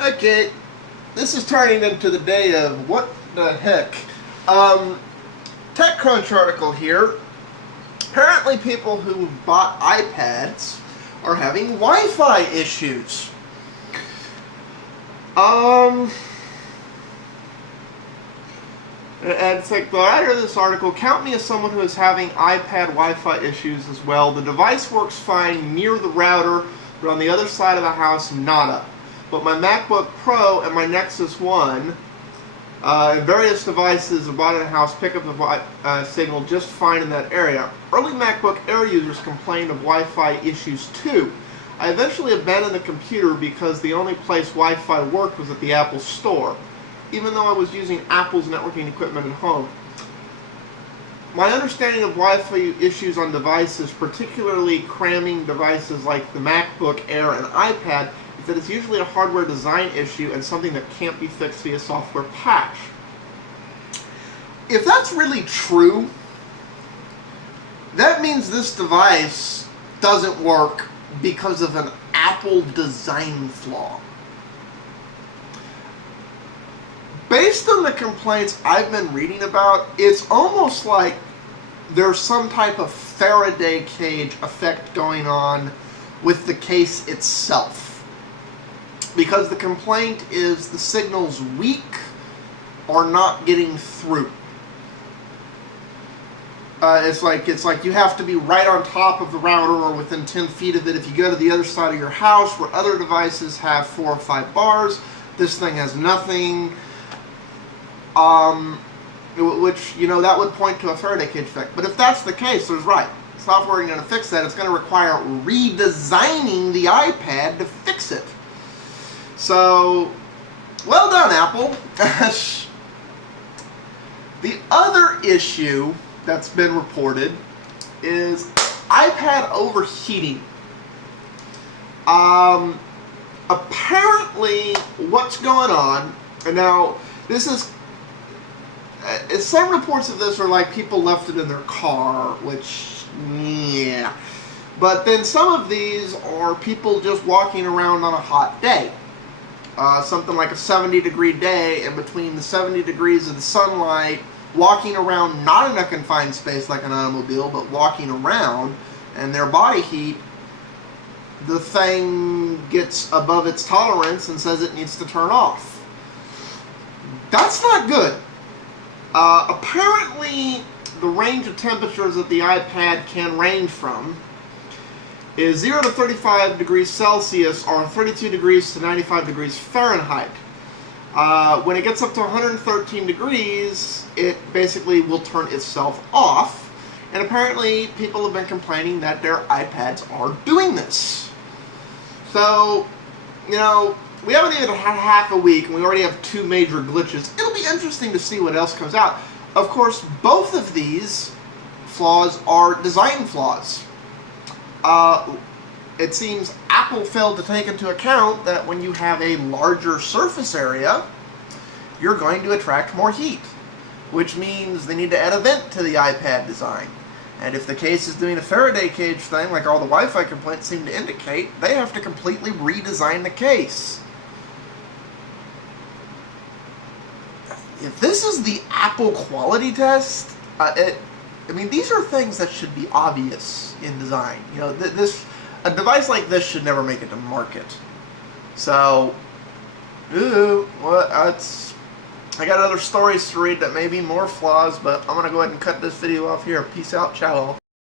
Okay, this is turning into the day of what the heck. TechCrunch article here. Apparently people who bought iPads are having Wi-Fi issues. And it's like the writer of this article, count me as someone who is having iPad Wi-Fi issues as well. The device works fine near the router, but on the other side of the house, nada. But my MacBook Pro and my Nexus 1 and various devices bought in the house pick up the signal just fine in that area. Early MacBook Air users complained of Wi-Fi issues too. I eventually abandoned the computer because the only place Wi-Fi worked was at the Apple Store, even though I was using Apple's networking equipment at home. My understanding of Wi-Fi issues on devices, particularly cramming devices like the MacBook Air and iPad, is that it's usually a hardware design issue and something that can't be fixed via software patch. If that's really true, that means this device doesn't work because of an Apple design flaw. Based on the complaints I've been reading about, it's almost like there's some type of Faraday cage effect going on with the case itself. Because the complaint is the signal's weak or not getting through. It's like you have to be right on top of the router or within 10 feet of it. If you go to the other side of your house where other devices have 4 or 5 bars, this thing has nothing. Which, that would point to a Faraday cage effect. But if that's the case, there's right. Software isn't going to fix that. It's going to require redesigning the iPad to fix it. So, well done, Apple. The other issue that's been reported is iPad overheating. Apparently, what's going on, and now this is, some reports of this are like people left it in their car, which, yeah. But then some of these are people just walking around on a hot day. Something like a 70-degree day, and between the 70 degrees of the sunlight, walking around not in a confined space like an automobile, but walking around, and their body heat, the thing gets above its tolerance and says it needs to turn off. That's not good. Apparently, the range of temperatures that the iPad can range from is 0 to 35 degrees Celsius or 32 degrees to 95 degrees Fahrenheit. When it gets up to 113 degrees, it basically will turn itself off. And apparently, people have been complaining that their iPads are doing this. So, we haven't even had half a week, and we already have 2 major glitches. It'll be interesting to see what else comes out. Of course, both of these flaws are design flaws. It seems Apple failed to take into account that when you have a larger surface area, you're going to attract more heat, which means they need to add a vent to the iPad design. And if the case is doing a Faraday cage thing, like all the Wi-Fi complaints seem to indicate, they have to completely redesign the case. If this is the Apple quality test, these are things that should be obvious in design. A device like this should never make it to market. So, I got other stories to read that may be more flaws, but I'm going to go ahead and cut this video off here. Peace out, ciao.